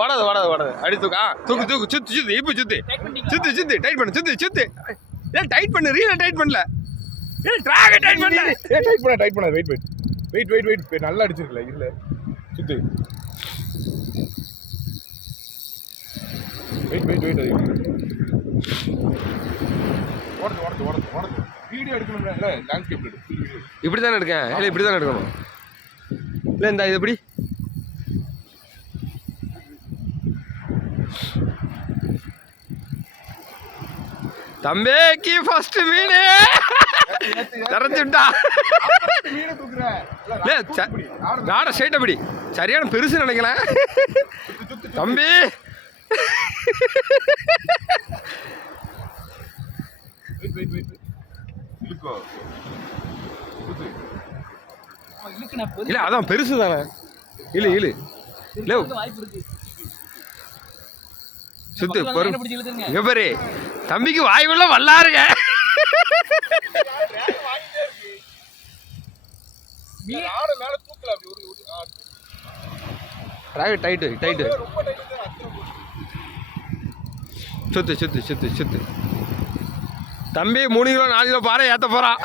ஓடாது ஓடாது ஓடாது அடி தூக்கு தூக்கு தூக்கு சுத்து சுத்து இப்போ சுத்து சுத்து சுத்து டைட் பண்ணு சுத்து சுத்து ஏன் டைட் பண்ணு ரீல டைட் பண்ணல ஏன் ட்ராக் டைட் பண்ணல ஏய் டைட் பண்ண வெயிட் நல்லா அடிச்சிருக்கல இல்ல சுத்து வெயிட் ஓடுது வீடியோ எடுக்கணும்ல லேண்ட்ஸ்கேப் எடு இப்படி தானே எடுக்கேன் இல்லை இப்படி தானே எடுக்கணும் இல்லை இந்த இது எப்படி தம்பிக்கு ஃபர்ஸ்ட் மீன் தரச்சுட்டா நாட ஸ்ட்ரைட் அப்படி சரியான பெருசு நினைக்கலாம் தம்பி இல்ல அதான் பெருசு தானே இல்ல இல்ல இல்ல சுத்து எவரு தம்பிக்கு வாய்வுள்ள வல்லாருங்க டைட்டு டைட்டு சுத்து சுத்து சுத்து சுத்து தம்பி 3 கிலோ 4 கிலோ பாறை ஏத்த போறான்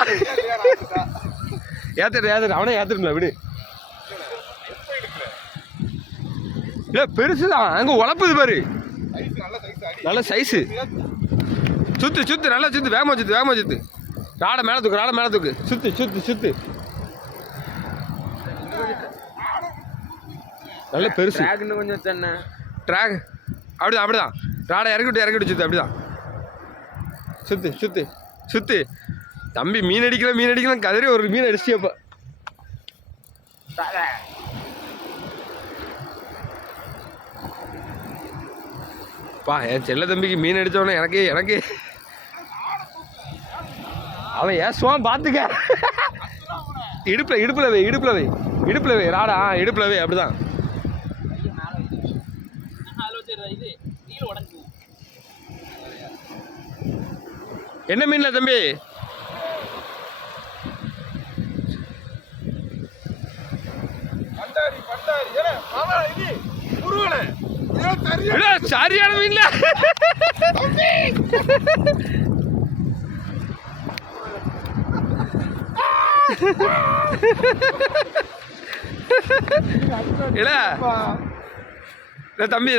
ஏத்துட்டு அவனே ஏத்துட்டுல விடு இல்ல பெருசுதான் அங்க உழப்புது பாரு நல்ல சைஸு சுத்து சுத்து நல்லா சுத்து வேகமா சுத்து ராட மேல தூக்கு சுத்து சுத்து சுத்து நல்ல பெருசு கொஞ்சம் தண்ணே ட்ராக் அப்படிதான் ராடை இறக்கி சுத்து அப்படிதான் சுத்து சுத்து சுத்து தம்பி மீன் அடிக்கலாம் கதிரி ஒரு மீன் அடிச்சியப்ப என் செல்ல தம்பிக்கு மீன் அடிச்சவன எனக்கு அவன் ஏசுவான் பாத்துக்க இடுப்புல வை ராடா இடுப்புல வை அப்படிதான் என்ன மீன்ல தம்பி சரியான மீன்ல இல்ல தம்பி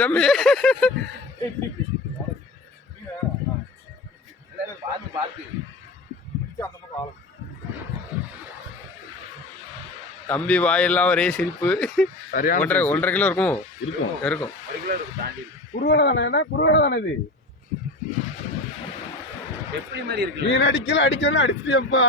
தம்பி வாயெல்லாம் ஒரே சிரிப்பு 1.5 கிலோ இருக்கும் குருவலை தானே இது எப்படி மாதிரி இருக்கு மீன் அடிக்கலாம் அடிச்சிட்டியப்பா